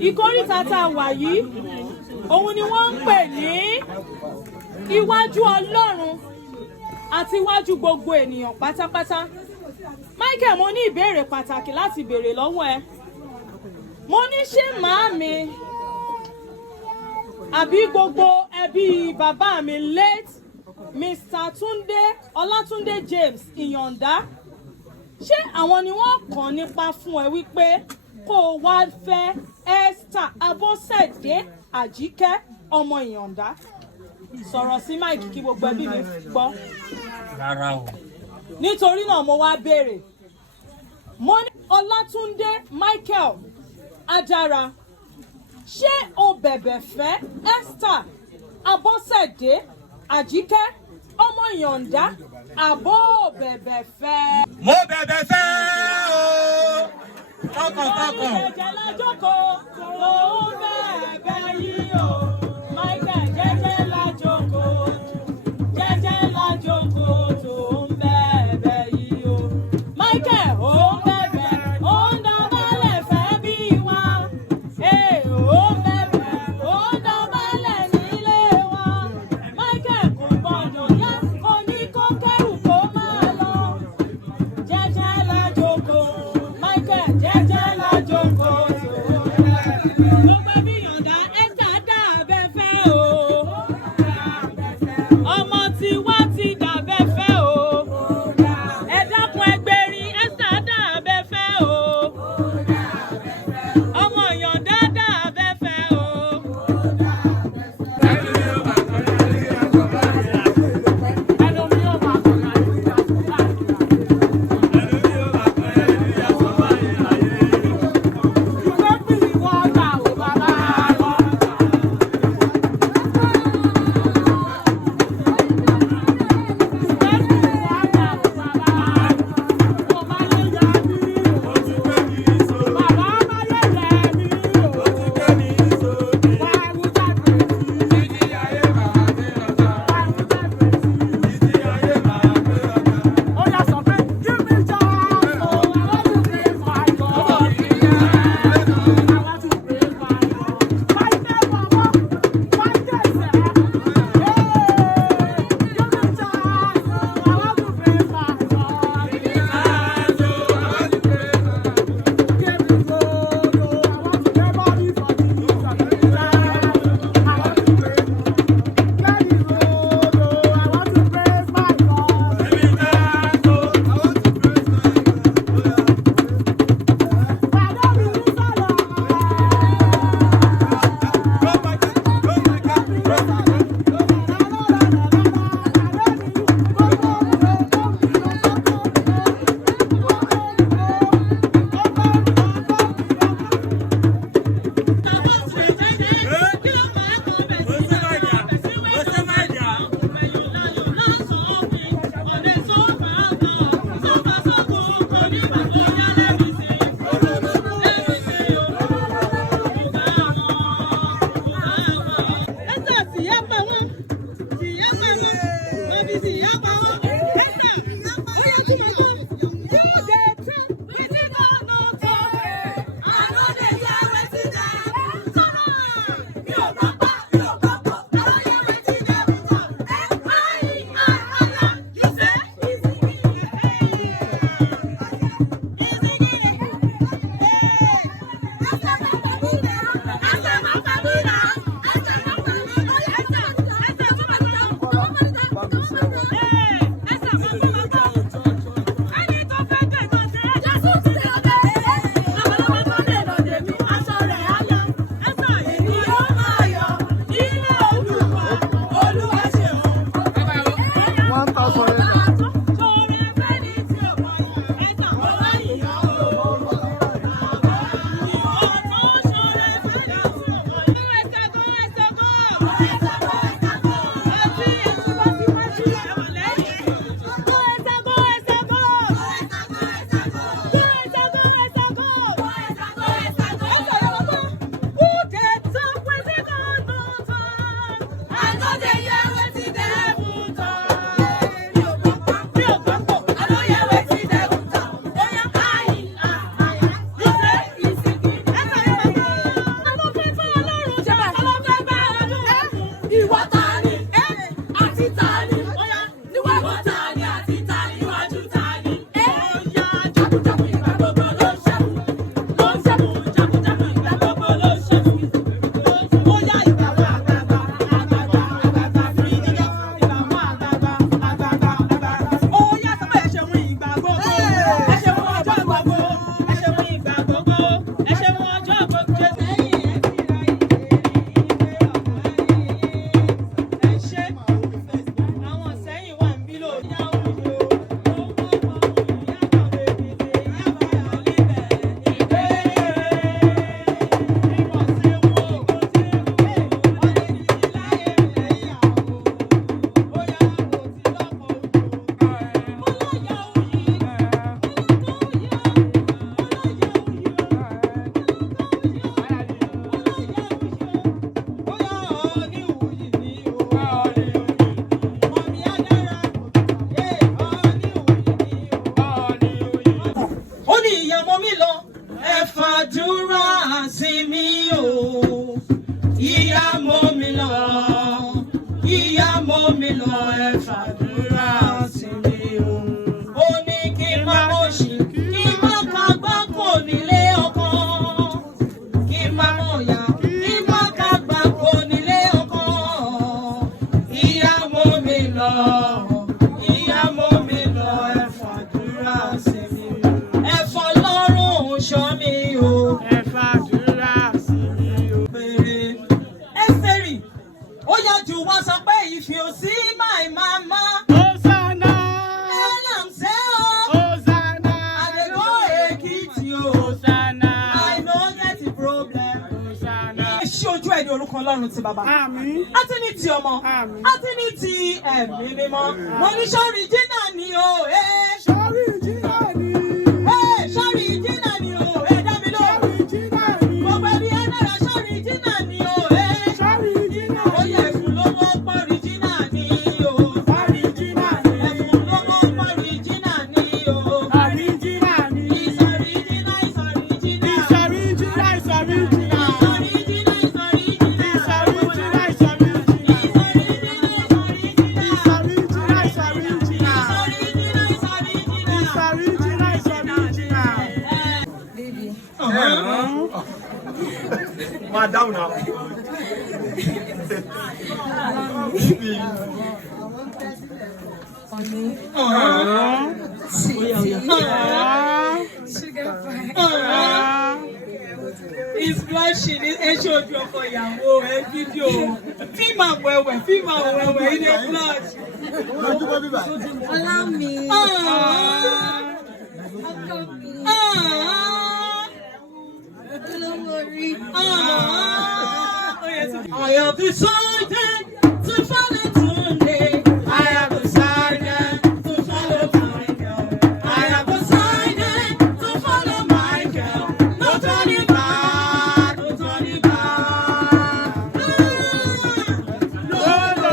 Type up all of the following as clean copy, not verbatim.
ìkórìtà tá a wà yìí òun ni wọ́n ń pè ní iwájú Ọlọ́run àti iwájú gbogbo ènìyàn pátápátá. Michael, mo ní ìbéèrè pàtàkì láti béèrè lọ́wọ́ ẹ. Mo ní ṣé màámi àbí gbogbo ẹbí bàbá mi late Mr. Túndé Ọlátúndé James Ìyàndá, ṣé àwọn ni wọ́n kàn nípa fún ẹ wípé kó o wá fẹ́ Esther Abọ́sẹ̀dé Àjíkẹ́ ọmọ Ìyàndá? Sọ̀rọ̀ sí Mike kí gbogbo ẹbí mi gbọ́. Rárá o. Nítorí náà mo wá béèrè. Mo ní Ọlátúndé Michael Adara, ṣé o bẹ̀bẹ̀ fẹ́ Esther Abọ́sẹ̀dé Àjíkẹ́ ọmọ Ìyàndá àbó bẹ̀bẹ̀ fẹ́. Mo bẹ̀bẹ̀ fẹ́ o tọkàntọkàn. Jẹ́jẹ́ lájókòó tó ń bẹ̀bẹ̀ yìí o Michael jẹ́jẹ́ lájókòó jẹ́jẹ́ lájókòó tó ń bẹ̀bẹ̀ yìí o Michael ó bẹ̀bẹ̀ ó ń dọ̀bálẹ̀ fẹ́ bí wa ó bẹ̀bẹ̀ ó ń dọ̀bálẹ̀ nílé wa Michael kò gbọ́dọ̀ yá kó ní kó kẹ́rù kó máa lọ jẹ́jẹ́ lájókòó Michael jẹ́jẹ́ lájókòó tó ń bẹ̀bẹ̀ gbogbo ẹbí Ìyàndá Esther dá abẹ́fẹ́ o ọmọ tiwa ti dàbẹ́fẹ́ o ẹ dákun ẹgbẹ́rin Esther dá abẹ́fẹ́ o ọmọ Ìyàndá dá abẹ́fẹ́ o. fàdúrà sí mi o. Ìyá mọ́ mi lọ, ìyá mọ́ mi lọ, ẹ fàdúrà sí mi o. Ó ní kí n má mọ̀ṣì, kí n má kagbá kò nílé ọkọ. Kí n má mọ̀yà, kí n má kagbá kò nílé ọkọ. Ìyá mọ́ mi lọ, ìyá mọ́ mi lọ, ẹ fàdúrà sí mi o. Ẹ fọlọ́run ṣọ́ mi o. Ẹ fàdúrà sí mi o. Péré. Esther, ó yá jù wá sọ pé if you see my mama. Hosanna. And I'm say oh. Hosanna. I dey go Ekiti o. Hosanna. I no get a problem. Hosanna. Ṣé ojú ẹ̀ ní orúkọ Ọlọ́run ti bàbá? Àmín. Àti ní ti ọmọ. Àmín. Àti ní ti ẹ̀mí mímọ́. Mo ní sọ́ọ̀rì jìnnà ni o. Sọ́rí ìjìnà ni. Sọ́ọ̀rì jìnnà ni o. Dá mi lò. Sọ́rí ìjìnà ni. Gbogbo ẹbí ẹ náà sọ́ọ̀rì jìnnà ni o. Sọ́rí ìjìnà Ó ni. yẹ ẹ̀fún lówó pọ̀rì jìnnà ni o. Sọ́rí ìjìnà ni. Ẹ̀fún lówó pọ̀rì jìnnà ni o. Sọ́rí ìjìnà ni. Ìsọ̀rí jìnnà, ìsọ̀rí jìnnà. Ìsọ̀rí ìjìnà, ìsọ̀rí ìjìnà. Ìsọ̀rí jìnnà, ìsọ̀rí jìnnà. Ìsọ̀rí ìjìnà, ìsọ̀rí ìjìnà. Ìsọ̀rí jìnnà, ìsọ̀rí jìnnà. Ìsọ̀rí ìjìnà, ìsọ̀rí ìjìnà. Ìsọ̀rí jìnnà, ìsọ̀rí jìnnà. Ìsọ̀rí ìjìnà, ìsọ̀rí ìjìnà. Madam now. He's blushing. Ẹ ṣe ojú ọkọ ìyàwó ẹ fídíò. Fíìmù àwẹ̀wẹ̀, fíìmù àwẹ̀wẹ̀, ilé blush. Allow me. Don't worry. I have decided to follow today. I have decided to follow my girl. I have decided to follow my girl. No turning back, no turning back. No, no,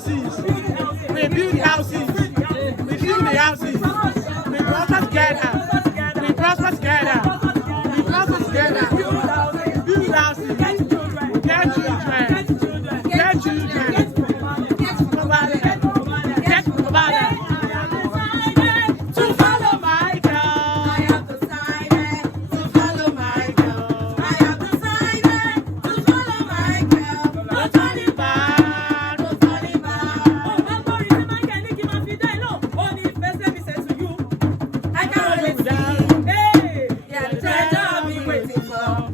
We build houses. We build the houses. We prosper together. We prosper together. We prosper together. Build houses. Get children. Get children. Provide. Get provided. To follow my girl. I have decided to follow my girl. I have decided to follow my girl. No turning back. No turning back. I can't wait to see. Yeah, the treasure I've been waiting for.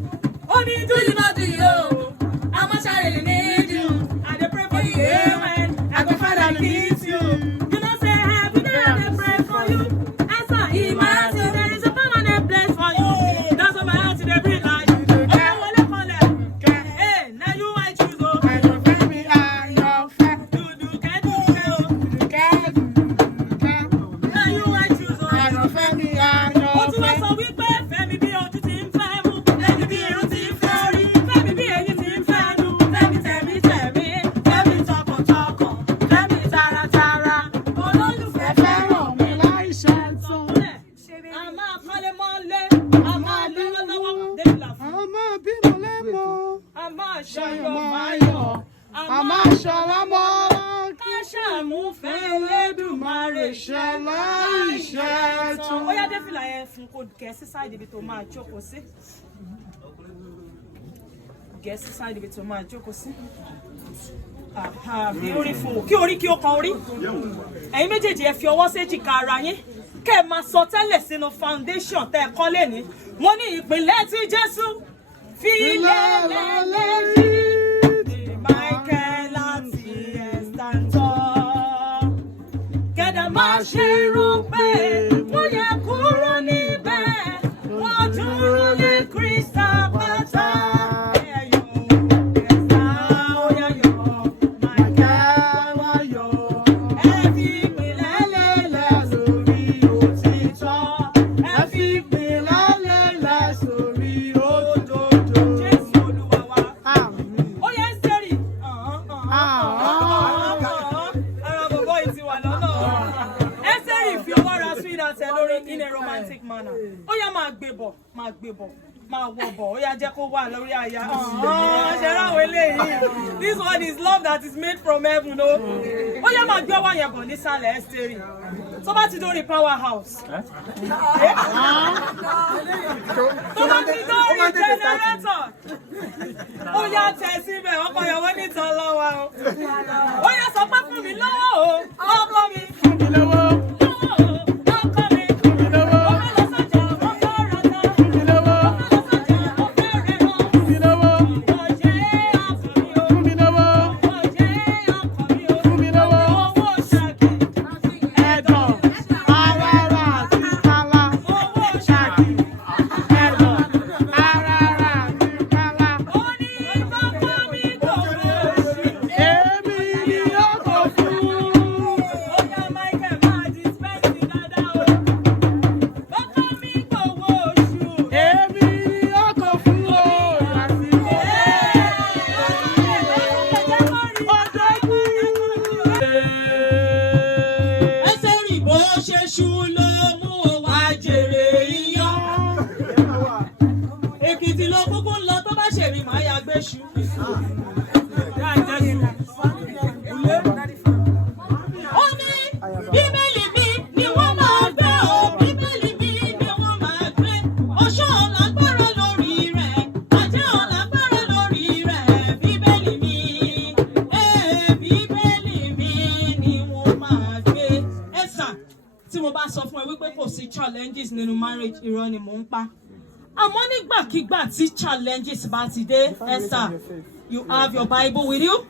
Do you know, do you? How much I really need you. I dey pray for you when I go finally meet you. you know say every day I dey pray for you. Answer in my heart there is a permanent place for you. That's why my heart dey breathe like you. Okay, wọlé kọlẹ̀. Hey, na you I choose o. I go find me and your friend. Dudu kẹ́dùkẹ́ o. Na you I choose o. I go find me and Ó your tún wá friend. sọ wípé fẹ́mi bí ojú ti ń fẹ́ mú. Fẹ́mi bí irun ti ń fẹ́ orí. Fẹ́mi bí èyí ti ń fẹ́ nu. Fẹ́mi tẹ̀mí tẹ̀mí. Fẹ́mi tọkàntọkàn. Fẹ́mi taratara. Olólùfẹ́ fẹ́ràn mi láì ṣẹ̀tàn. A máa kọ́lé mọ́lé. A máa lówó lọ́wọ́. Débìlà fún. Ọmọ bímọ lẹ́mọ. A máa ṣayọ̀ Ṣayọ̀ máyọ̀. A máa ṣọlá mọ́. ká ṣàmúfẹ́ Elédùmarè Ṣẹlá ìṣẹ́tún. Ó yá dé fìlà yẹn fún kó gẹ̀ sí sáìdì ibi tó máa jókòó sí. Gẹ̀ sí sáìdì ibi tó máa jókòó sí. Bí orí fún wò. Kí orí kí ó kan orí. Ẹ̀yin méjèèjì ẹ fi ọwọ́ séjìká ara yín. Kẹ́ ẹ máa sọ tẹ́lẹ̀ sínú foundation tẹ́ ẹ kọ́ lẹ́ni. Mo ní ìpìlẹ̀ tí Jésù fi lélẹ̀ lérí. Michael àti Esther ń tọ́. Kẹ̀dà máa ṣe rò pé wọ́n yẹ kúrò níbẹ̀. Wọ́n dúró lé Krista pátá. Ẹ̀yọ̀ Esther ó yá yọ̀. Michael wá yọ̀. Ẹ fi ìpìlẹ̀ lélẹ̀ lórí òtítọ́. romantic manner. Ó yá máa gbé bọ̀, máa wọ̀ bọ̀, ó yá jẹ́ kó wà lórí àyà. Ṣé ráwọ̀ eléyìí? This one is love that is made from heaven, o. Ó yá máa gbé ọwọ́ yẹn bọ̀ nísàlẹ̀ Esther. Tó bá ti dórí power house. Tó bá ti dórí generator. Ó yá tẹ̀ síbẹ̀, ọkọ̀ ìyàwó nìkan lọ́wọ́ o. Ó yá sọ pé fún mi lọ́wọ́ o, ọkọ mi. Fún mi lówó. Challenges nínú marriage irọ́ ni mò ń pa. Àmọ́ nígbàkigbà tí challenges bá ti dé, Esther, you have your Bible with you?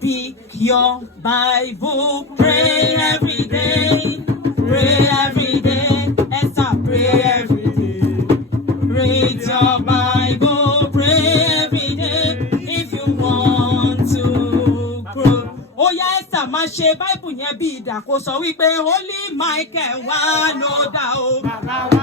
Pick your Bible, pray every day, pray every day. Esther, pray every day. Read your Bible, pray every day if you want to grow. Ó yá Esther, máa ṣe Bible yẹn bí ìdà kó sọ wípé Holy Michael wá ló dá o.